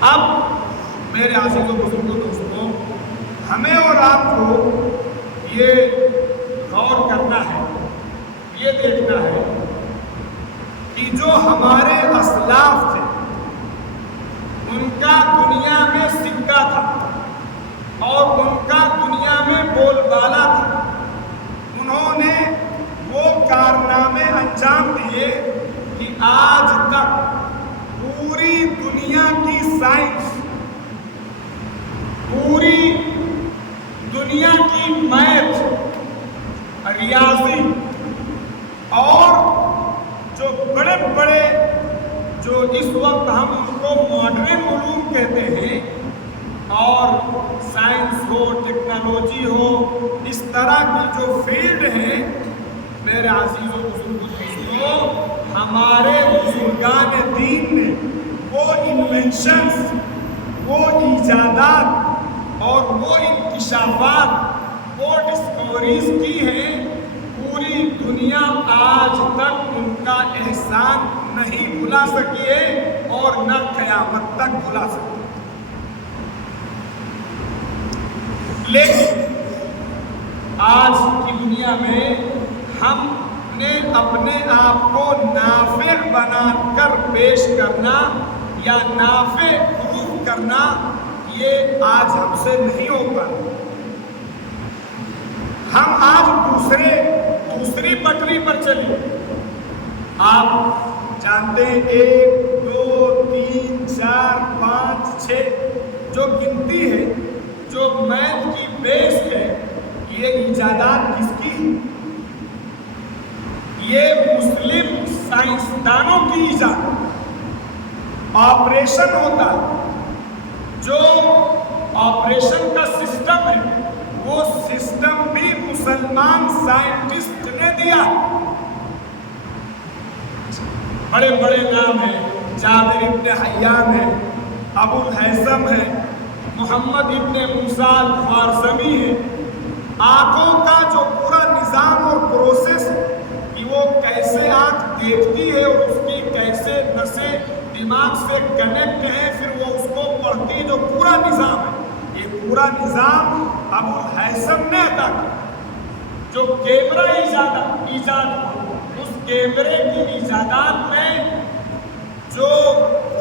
اب میرے عزیزوں بزرگوں دوستوں، ہمیں اور آپ کو یہ غور کرنا ہے، یہ دیکھنا ہے کہ جو ہمارے اسلاف تھے ان کا دنیا میں سکہ تھا اور ان کا دنیا میں بول بالا تھا. انہوں نے وہ کارنامے انجام دیے کہ آج تک پوری دنیا کی سائنس، پوری دنیا کی میتھ، ریاضی اور جو بڑے بڑے جو اس وقت ہم ان کو ماڈرن علوم کہتے ہیں، اور سائنس ہو، ٹیکنالوجی ہو، اس طرح کی جو فیلڈ ہیں، میرے عزیزوں بزرگوں، ہمارے بزرگان دین نے وہ انوینشنز، وہ ایجادات اور وہ انکشافات، وہ ڈسکوریز کی ہیں، پوری دنیا آج تک ان کا احسان نہیں بھلا سکی ہے اور نہ قیامت تک بھلا سکی. لیکن آج کی دنیا میں ہم نے اپنے آپ کو نافع بنا کر پیش کرنا یا نافع پروف کرنا، یہ آج ہم سے نہیں ہو پاتا. ہم آج دوسری پٹری پر چلے. آپ جانتے ہیں 1 2 3 4 5 6 جو گنتی ہے، جو میتھ کی بیس ہے، یہ ایجادات کس کی ہے؟ یہ مسلم سائنسدانوں کی ایجاد. آپریشن ہوتا، جو آپریشن کا سسٹم ہے، وہ سسٹم بھی مسلمان سائنٹسٹ نے دیا. بڑے بڑے نام ہیں، جابر ابن حیان ہے، ابو الہیثم ہے، محمد ابن موسیٰ الخوارزمی ہے. آنکھوں کا جو پورا نظام اور پروسیس کہ وہ کیسے آنکھ دیکھتی ہے اور اس کی کیسے نسیں دماغ سے کنیکٹ ہیں، پھر وہ اس کو پڑھتی، جو پورا نظام ہے، یہ پورا نظام ابو الہیثم نے عطا کیا. جو کیمرہ ایجاد ہوا، اس کیمرے کی ایجادات میں جو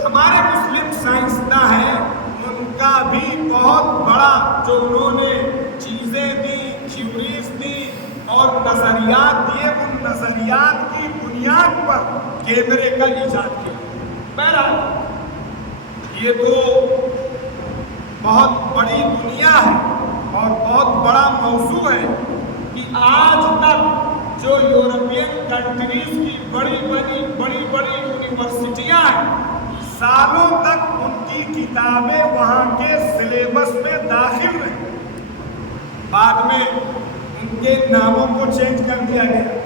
ہمارے مسلم سائنسداں ہیں، ان کا بھی بہت بڑا جو انہوں نے چیزیں دی، تھیوریز دی اور نظریات دیے، ان نظریات کی بنیاد پر کیمرے کا ایجاد کیا. بہرحال یہ تو بہت بڑی دنیا ہے اور بہت بڑا موضوع ہے کہ آج تک جو یورپین کنٹریز کی بڑی بڑی یونیورسٹیاں ہیں، سالوں تک ان کی کتابیں وہاں کے سلیبس میں داخل رہیں. بعد میں ان کے ناموں کو چینج کر دیا گیا،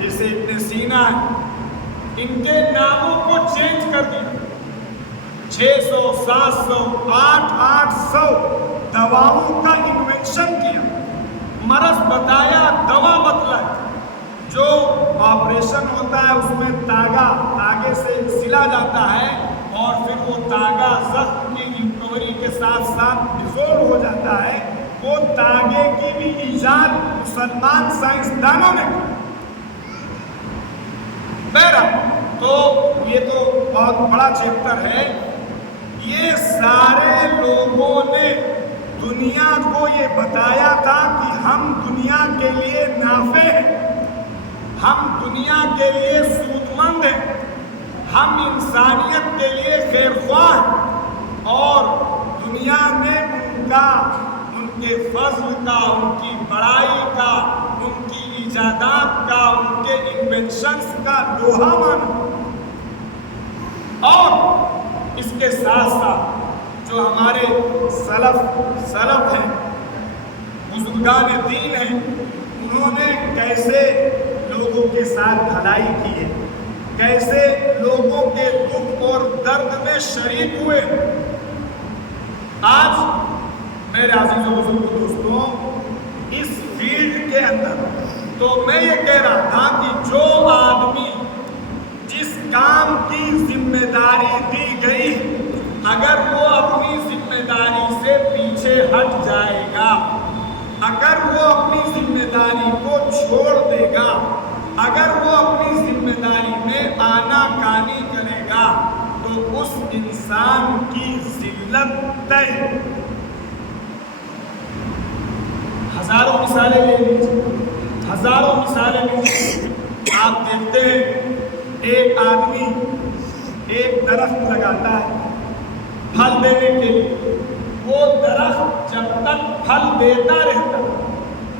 جیسے ابن سینا ہے، ان کے ناموں کو چینج کر دیا. 600 700 800 دواؤں کا انوینشن کیا، مرض بتایا، دوا بتلائی. جو آپریشن ہوتا ہے اس میں تاگے سے سلا جاتا ہے اور پھر وہ تاگا زخم کی ریکوری کے ساتھ ساتھ ڈیزولو ہو جاتا ہے. وہ تاگے کی بھی ایجاد مسلمان سائنسدانوں نے کی. بہرحال تو یہ تو بہت بڑا چیپٹر ہے. یہ سارے لوگوں نے دنیا کو یہ بتایا تھا کہ ہم دنیا کے لیے نافع ہیں، ہم دنیا کے لیے سود مند ہیں، ہم انسانیت کے لیے خیر خواہ ہیں، اور دنیا میں ان کے فضل کا، ان کی بڑائی کا، ان کی ایجادات کا، ان کے انوینشنز کا لوہا مانا. اور اس کے ساتھ ساتھ جو ہمارے سلف ہیں، بزرگان دین ہیں، انہوں نے کیسے لوگوں کے ساتھ بھلائی کی ہے، کیسے لوگوں کے دکھ اور درد میں شریک ہوئے. آج میرے عزیزوں بزرگوں دوستوں، اس فیلڈ کے اندر تو میں یہ کہہ رہا تھا کہ جو آدمی جس کام کی ذمہ داری دی گئی، اگر وہ ہٹ جائے گا، اگر وہ اپنی ذمہ داری کو چھوڑ دے گا، اگر وہ اپنی ذمہ داری میں آنا کانی کرے گا تو اس انسان کی ذلت طے۔ ہزاروں مثالیں لے لیجیے، ہزاروں مثالیں لے لیجیے۔ آپ دیکھتے ہیں ایک آدمی ایک درخت لگاتا ہے پھل دینے کے لیے، وہ درخت جب تک پھل دیتا رہتا،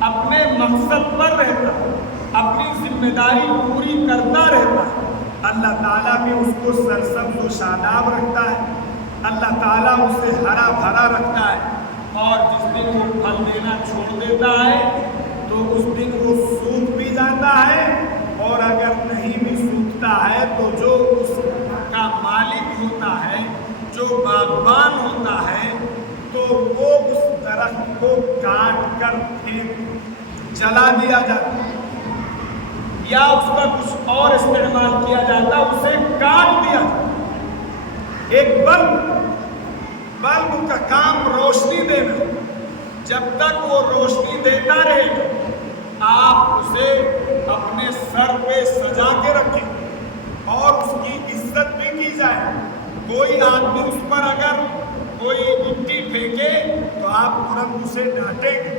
اپنے مقصد پر رہتا، اپنی ذمہ داری پوری کرتا رہتا، اللہ تعالیٰ بھی اس کو سرسبز و شاداب رکھتا ہے، اللہ تعالیٰ اسے ہرا بھرا رکھتا ہے۔ اور جس دن وہ پھل دینا چھوڑ دیتا ہے تو اس دن وہ سوکھ بھی جاتا ہے، اور اگر نہیں بھی سوکھتا ہے تو جو اس کا مالک ہوتا ہے، جو باغبان ہوتا ہے، تو وہ اس درخت کو کاٹ کر پھینک جلا دیا جاتا ہے، یا اس کا کچھ اور استعمال کیا جاتا، اسے کاٹ دیا جاتا۔ ایک بلب کا کام روشنی دینا، جب تک وہ روشنی دیتا رہے گا آپ اسے اپنے سر پہ سجا کے رکھیں اور اس کی عزت بھی کی جائے۔ کوئی آدمی اس پر اگر کوئی مٹی پھینکے تو آپ ترنت اسے ڈانٹیں گے،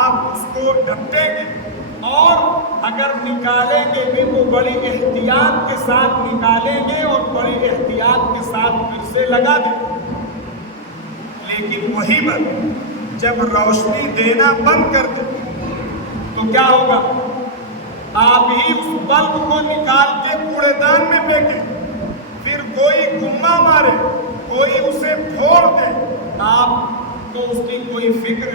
آپ اس کو ڈپٹیں گے، اور اگر نکالیں گے بھی تو بڑی احتیاط کے ساتھ نکالیں گے اور بڑی احتیاط کے ساتھ پھر سے لگا دیں گے۔ لیکن وہی بات جب روشنی دینا بند کر دے تو کیا ہوگا؟ آپ ہی اس بلب کو نکال کے کوڑے دان میں پھینکیں، پھر کوئی گما مارے، کوئی اسے پھوڑ دے، آپ کو اس کی کوئی فکر